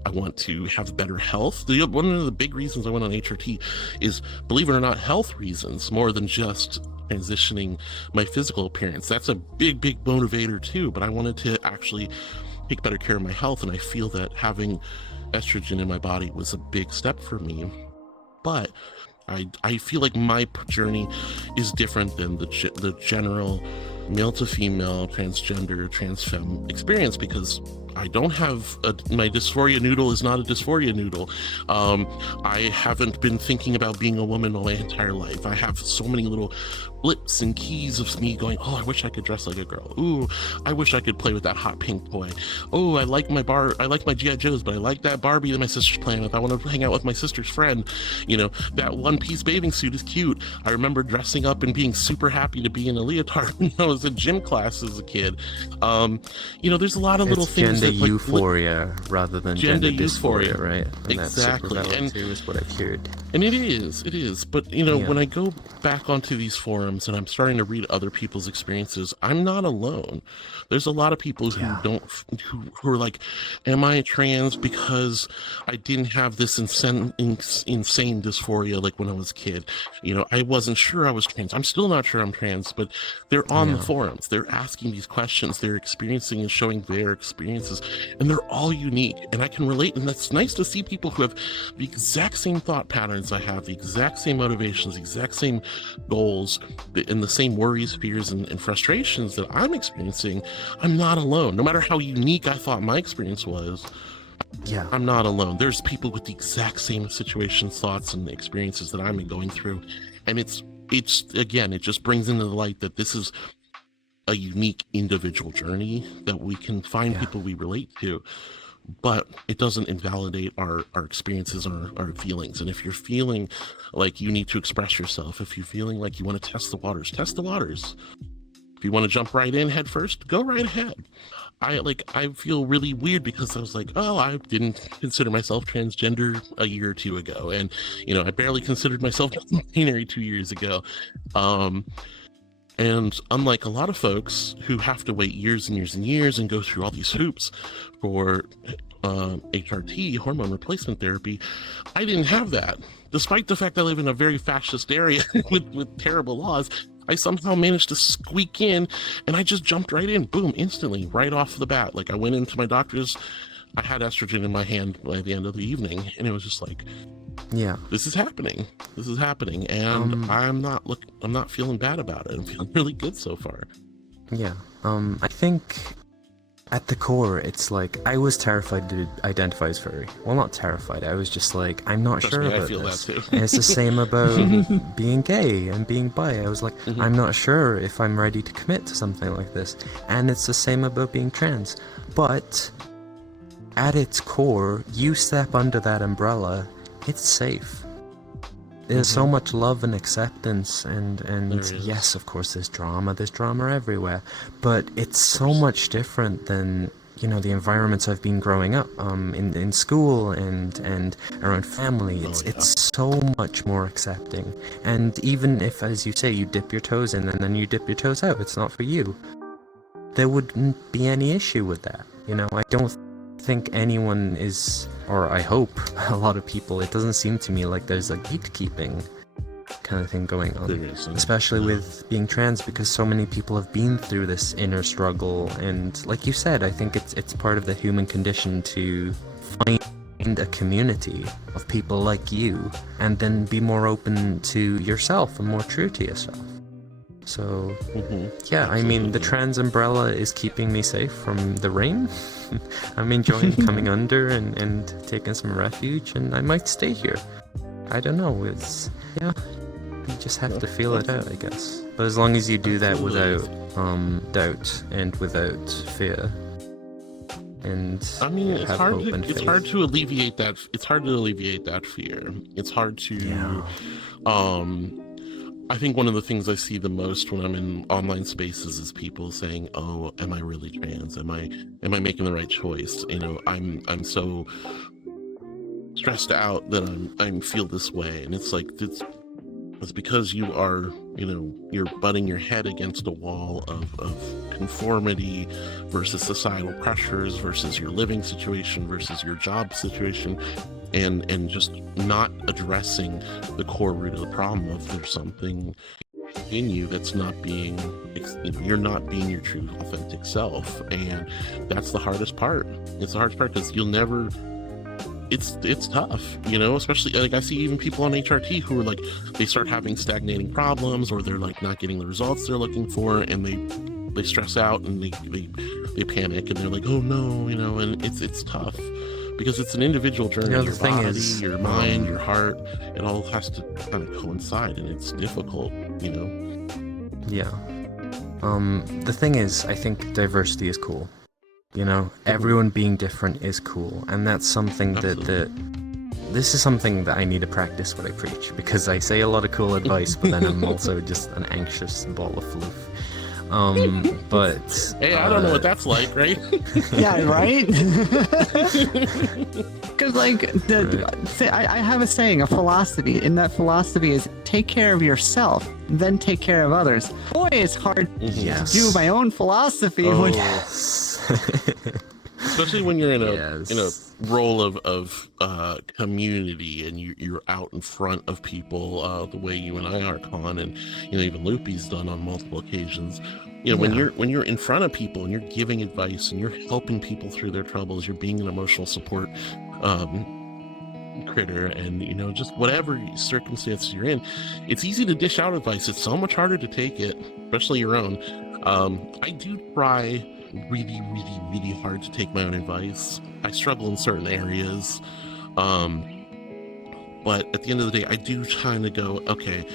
I want to have better health. One of the big reasons I went on HRT is, believe it or not, health reasons more than just transitioning my physical appearance. That's a big motivator too, but I wanted to actually take better care of my health, and I feel that having estrogen in my body was a big step for me. But I feel like my journey is different than the general male to female, transgender, trans femme experience, because I don't have my dysphoria noodle is not a dysphoria noodle. I haven't been thinking about being a woman my entire life. I have so many little blips and keys of me going, oh, I wish I could dress like a girl. Ooh, I wish I could play with that hot pink toy. Oh, I like my G.I. Joes, but I like that Barbie that my sister's playing with. I want to hang out with my sister's friend. You know, that one-piece bathing suit is cute. I remember dressing up and being super happy to be in a leotard when I was in gym class as a kid. You know, there's a lot of little It's things gender that, like, euphoria rather than Gender gender dysphoria, euphoria. right? And that's super Exactly. valid And- too, is what I've heard. And it is. But, you know, Yeah. when I go back onto these forums and I'm starting to read other people's experiences, I'm not alone. There's a lot of people who are like, am I trans because I didn't have this insane dysphoria like when I was a kid? You know, I wasn't sure I was trans. I'm still not sure I'm trans, but they're on the forums. They're asking these questions. They're experiencing and showing their experiences, and they're all unique. And I can relate. And that's nice to see people who have the exact same thought patterns I have, the exact same motivations, the exact same goals, and the same worries, fears, and frustrations that I'm experiencing. I'm not alone. No matter how unique I thought my experience was, Yeah. I'm not alone. There's people with the exact same situations, thoughts, and experiences that I'm going through. And it's it's, again, it just brings into the light that this is a unique individual journey that we can find people we relate to, but it doesn't invalidate our experiences or our feelings. And if you're feeling like you need to express yourself, if you're feeling like you want to test the waters, test the waters. If you want to jump right in head first, go right ahead. I feel really weird because I was like, oh, I didn't consider myself transgender a year or two ago, and I barely considered myself non-binary 2 years ago. And unlike a lot of folks who have to wait years and years and years and go through all these hoops for HRT, hormone replacement therapy, I didn't have that. Despite the fact I live in a very fascist area with terrible laws, I somehow managed to squeak in, and I just jumped right in, boom, instantly, right off the bat. Like, I went into my doctor's, I had estrogen in my hand by the end of the evening, and it was just like, yeah, this is happening, and I'm not feeling bad about it. I'm feeling really good so far. Yeah, I think at the core, it's like, I was terrified to identify as furry. Well, not terrified, I was just like, I'm not sure about this. That too. And it's the same about being gay and being bi. I was like, I'm not sure if I'm ready to commit to something like this. And it's the same about being trans. But at its core, you step under that umbrella, it's safe. There's so much love and acceptance, and yes, of course, there's drama everywhere, but it's so much different than, the environments I've been growing up, in school and around family. It's so much more accepting. And even if, as you say, you dip your toes in and then you dip your toes out, it's not for you, there wouldn't be any issue with that. I don't think anyone is, or I hope a lot of people, it doesn't seem to me like there's a gatekeeping kind of thing going on, especially with being trans, because so many people have been through this inner struggle. And like you said, I think it's part of the human condition to find a community of people like you and then be more open to yourself and more true to yourself. So yeah, I mean, the trans umbrella is keeping me safe from the rain. I'm enjoying coming under and taking some refuge, and I might stay here. I don't know, you just have to feel it out, I guess. But as long as you do that without doubt and without fear, and I mean, it's hard to alleviate that. It's hard to alleviate that fear. It's hard to I think one of the things I see the most when I'm in online spaces is people saying, "Oh, am I really trans? Am I making the right choice?" I'm so stressed out that I feel this way, and it's like it's because you are, you're butting your head against a wall of conformity versus societal pressures versus your living situation versus your job situation. And just not addressing the core root of the problem of there's something in you that's not being, you're not being your true authentic self. And that's the hardest part. It's the hardest part because you'll never, it's tough, especially like I see even people on HRT who are like, they start having stagnating problems, or they're like not getting the results they're looking for, and they stress out and they panic, and they're like, oh no, and it's tough. Because it's an individual journey. Your body, your mind, your heart, it all has to kind of coincide, and it's difficult, Yeah. The thing is, I think diversity is cool. Everyone being different is cool, and that's something this is something that I need to practice what I preach, because I say a lot of cool advice, but then I'm also just an anxious ball of floof. But hey, I don't know what that's like, right? Yeah, right. Because I have a saying, a philosophy, and that philosophy is take care of yourself, then take care of others. Boy, it's hard to do my own philosophy. Especially when you're in a role of community, and you're out in front of people, the way you and I are, Con, and even Loopie's done on multiple occasions. When you're in front of people and you're giving advice and you're helping people through their troubles, you're being an emotional support critter, and just whatever circumstance you're in, it's easy to dish out advice. It's so much harder to take it, especially your own. I do try really, really, really hard to take my own advice. I struggle in certain areas, but at the end of the day, I do kind of go, okay,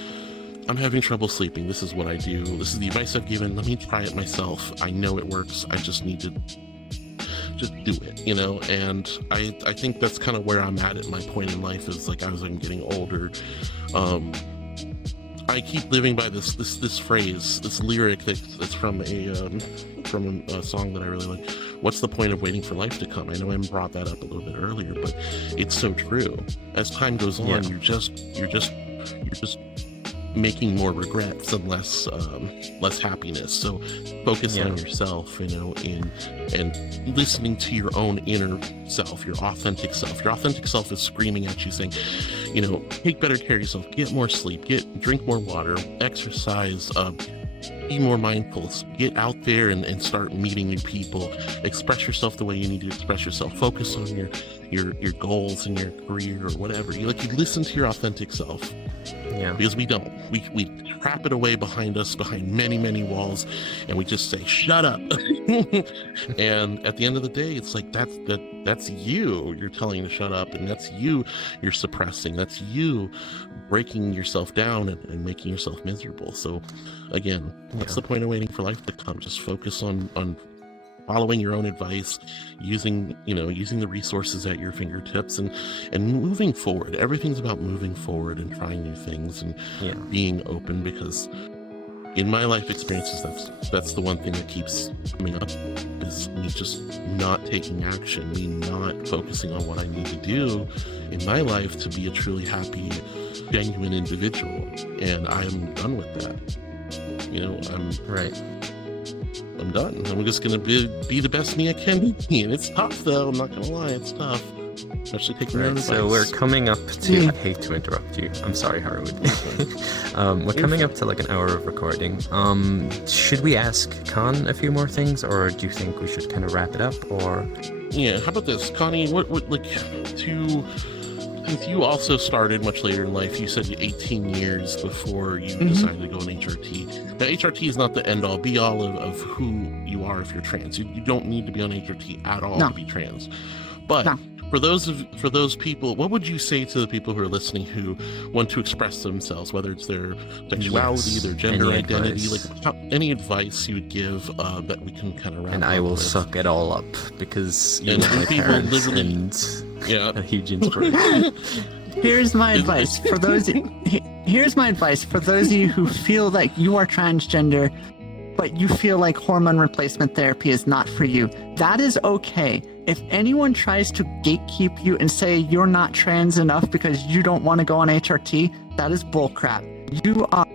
I'm having trouble sleeping. This is what I do. This is the advice I've given. Let me try it myself. I know it works. I just need to just do it, you know? And I think that's kind of where I'm at my point in life, is like, as I'm getting older, I keep living by this phrase, this lyric that's from a song that I really like. What's the point of waiting for life to come? I know I brought that up a little bit earlier, but it's so true. As time goes on, you're just making more regrets and less happiness. So focus on yourself, you know, and listening to your own inner self, your authentic self. Your authentic self is screaming at you, saying, you know, take better care of yourself, get more sleep, drink more water, exercise, be more mindful, get out there and start meeting new people, express yourself the way you need to express yourself, focus on your goals and your career or whatever. You listen to your authentic self. Yeah. Because we don't. We trap it away behind us, behind many, many walls, and we just say, shut up. And at the end of the day, it's like that's you. You're telling to shut up, and that's you're suppressing. That's you breaking yourself down and making yourself miserable. So again, what's the point of waiting for life to come? Just focus on following your own advice, using the resources at your fingertips, and moving forward. Everything's about moving forward and trying new things and being open, because in my life experiences, that's the one thing that keeps coming up, is me just not taking action, me not focusing on what I need to do in my life to be a truly happy, genuine individual. And I'm done with that. You know, I'm done. I'm just gonna be the best me I can be, and it's tough though. I'm not gonna lie, it's tough. Especially taking your own advice. So we're coming up to. I hate to interrupt you. I'm sorry, Heartwood. We're coming up to like an hour of recording. Should we ask Khan a few more things, or do you think we should kind of wrap it up? Or yeah, how about this, Connie? What since you also started much later in life, you said 18 years before you decided to go on HRT. Now, HRT is not the end-all, be-all of who you are if you're trans. You don't need to be on HRT at all to be trans. But for those people, what would you say to the people who are listening who want to express themselves, whether it's their sexuality, their gender identity, any advice you would give that we can kind of wrap up? And I will suck it all up, because you know, my parents and a huge inspiration. Here's my advice for those. Here's my advice for those of you who feel like you are transgender, but you feel like hormone replacement therapy is not for you. That is okay. If anyone tries to gatekeep you and say you're not trans enough because you don't want to go on HRT, that is bullcrap. You are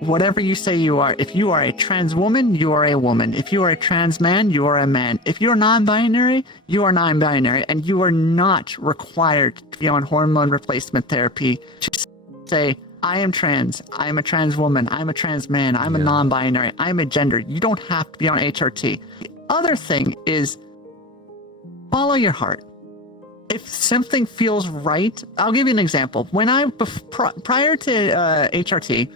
whatever you say you are. If you are a trans woman, you are a woman. If you are a trans man, you are a man. If you're non-binary, you are non-binary, and you are not required to be on hormone replacement therapy to say, I am trans, I am a trans woman, I'm a trans man, I'm a non-binary, I'm a gender. You don't have to be on HRT. The other thing is, follow your heart. If something feels right, I'll give you an example. When prior to HRT,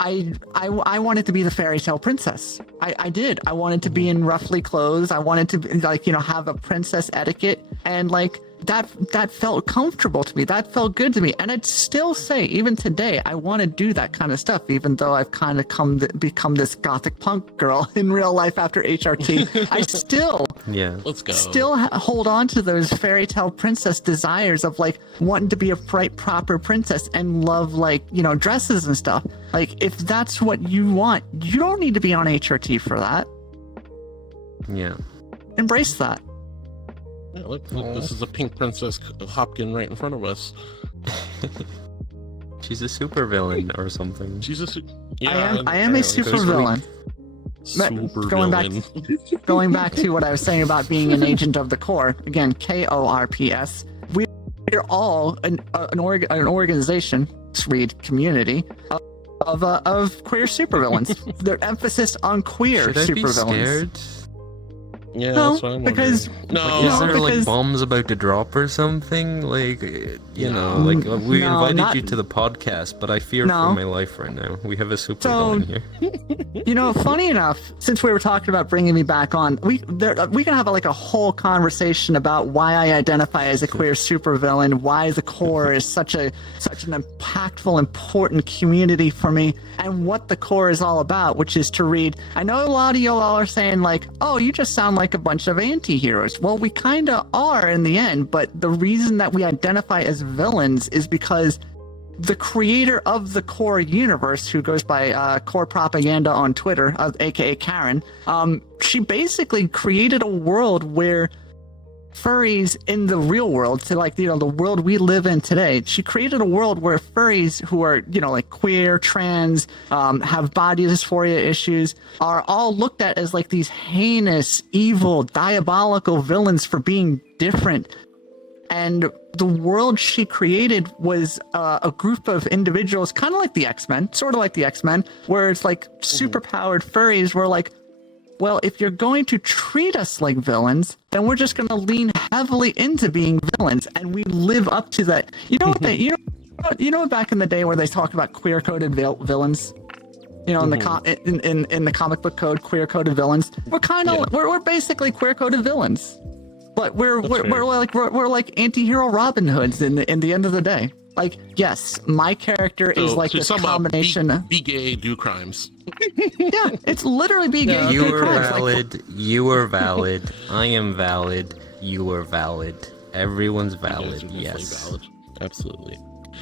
I wanted to be the fairy tale princess. I did. I wanted to be in ruffly clothes. I wanted to have a princess etiquette, and that felt comfortable to me. That felt good to me. And I'd still say, even today, I want to do that kind of stuff, even though I've kind of become this gothic punk girl in real life after HRT. I still hold on to those fairy tale princess desires of wanting to be a bright, proper princess and love dresses and stuff. If that's what you want, you don't need to be on HRT for that. Yeah. Embrace that. Yeah, look, this is a pink princess Hopkin right in front of us. She's a supervillain or something. I am a supervillain. Going back to what I was saying about being an agent of the core, again, KORPS. We're all an organization, read community, of queer supervillains. Their emphasis on queer supervillains. Yeah, No, that's what I'm because- wondering. No, Like, is there like because- bombs about to drop or something? Like, you know, like we No, invited not- you to the podcast, but I fear No. for my life right now. We have a super So- villain here. You know, funny enough, since we were talking about bringing me back on, we can have like a whole conversation about why I identify as a queer supervillain, why the core is such an impactful, important community for me, and what the core is all about, which is to read. I know a lot of y'all are saying like, "Oh, you just sound like a bunch of anti-heroes." Well, we kind of are in the end, but the reason that we identify as villains is because the creator of the core universe, who goes by core propaganda on Twitter, aka Karen, she basically created a world where furries in the real world, to like, you know, the world we live in today, she created a world where furries who are, you know, like queer, trans, have body dysphoria issues, are all looked at as like these heinous, evil, diabolical villains for being different. And the world she created was a group of individuals, kind of like the X-Men, sort of like the X-Men, where it's like superpowered furries were like, well, if you're going to treat us like villains, then we're just going to lean heavily into being villains, and we live up to that. You know what? You know back in the day where they talk about queer-coded villains. You know, in the comic book code, queer-coded villains. We're kind of we're basically queer-coded villains. But we're like anti-hero Robin Hoods in the end of the day. Like, yes, my character is like this combination. Be gay, do crimes. Yeah, it's literally be gay. You do are crimes. valid. Like, You are valid. I am valid. You are valid. Everyone's You guys valid. are definitely Yes. valid. Absolutely.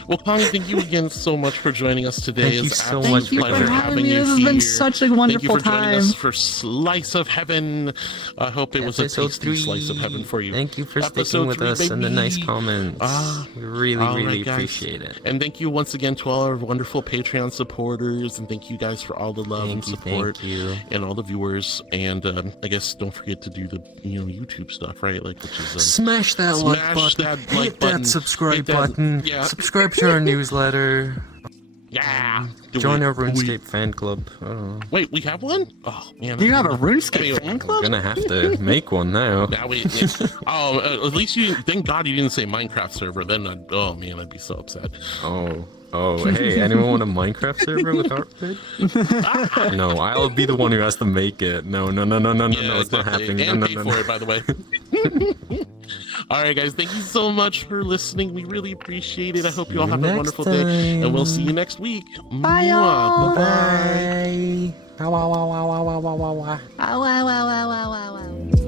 Well, Connie, thank you again so much for joining us today. Thank you It's so absolute much Thank you for pleasure having having me. you This has here. been such a wonderful Thank you for time. joining us for Slice of Heaven. I hope it was a Episode tasty 3. slice of heaven for you. Thank you for Episode sticking with 3, us and the nice baby. comments. We really, All really right, guys. appreciate it. And thank you once again to all our wonderful Patreon supporters, and thank you guys for all the love and support, Thank you. and all the viewers. And I guess don't forget to do the YouTube stuff, right? Like, which is Smash that like smash button. that Hit like button. that subscribe Hit that- button. yeah. Subscribe to our newsletter. yeah. Do Join it. our Do it. RuneScape fan club. I don't know. Wait, we have one? Oh man. do you have a RuneScape Anyway, fan I'm club? gonna have to make one now. Now we. Oh, at least you. Thank God you didn't say Minecraft server. Then oh man, I'd be so upset. Oh, hey, anyone want a Minecraft server with Heartwood? No, I'll be the one who has to make it. No, it's not happening. And No, pay for it, by the way. All right, guys. Thank you so much for listening. We really appreciate it. I hope you all you have a next wonderful day, and we'll see you time. next week. Bye, y'all. Bye. Bye. Ow, ow, ow, ow, ow, ow, ow, ow, ow. Ow, ow, ow, ow, ow, ow, ow.